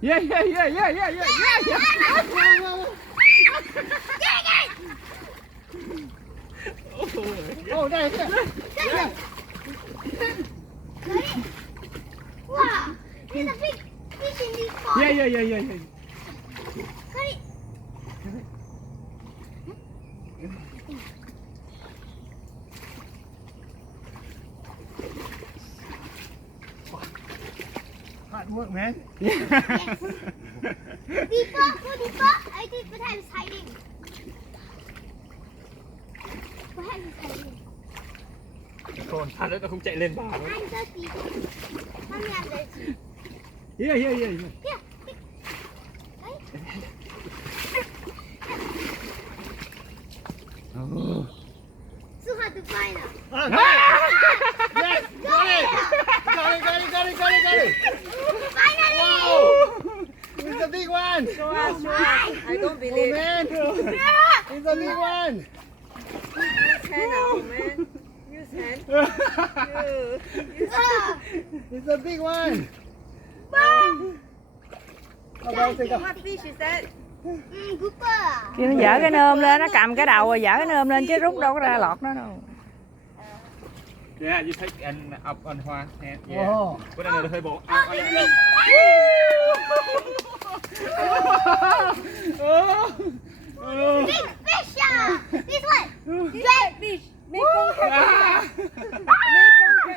Yeah, yeah, yeah, yeah, yeah, yeah, yeah, Oh, đây. Wow, there's a big fish in this pond. yeah, yeah, yeah, yeah, yeah. Cut it. Hard work, man. Yes. Deeper, go deeper. I think perhaps it's hiding. Perhaps it's hiding. Còn thằng đó nó không chạy lên bờ nữa. I'm thirsty. Mommy, I'm thirsty. Yeah, yeah, yeah, yeah. Here, pick. Right? Oh. So hard to find now. Yes, got it. Got it. Finally! Wow. It's a big one. Show us. I don't Oh, believe. man. It's a big one. Use hand now, man. Use hand. It's a big one. What fish is that? Grouper. Kêu nó dở cái nơm lên, nó cầm cái đầu rồi dở cái nơm lên chứ rút đâu có ra lọt nó đâu. Yeah, you take and up on one hand. Yeah. Oh. Put another table. Oh, it's big.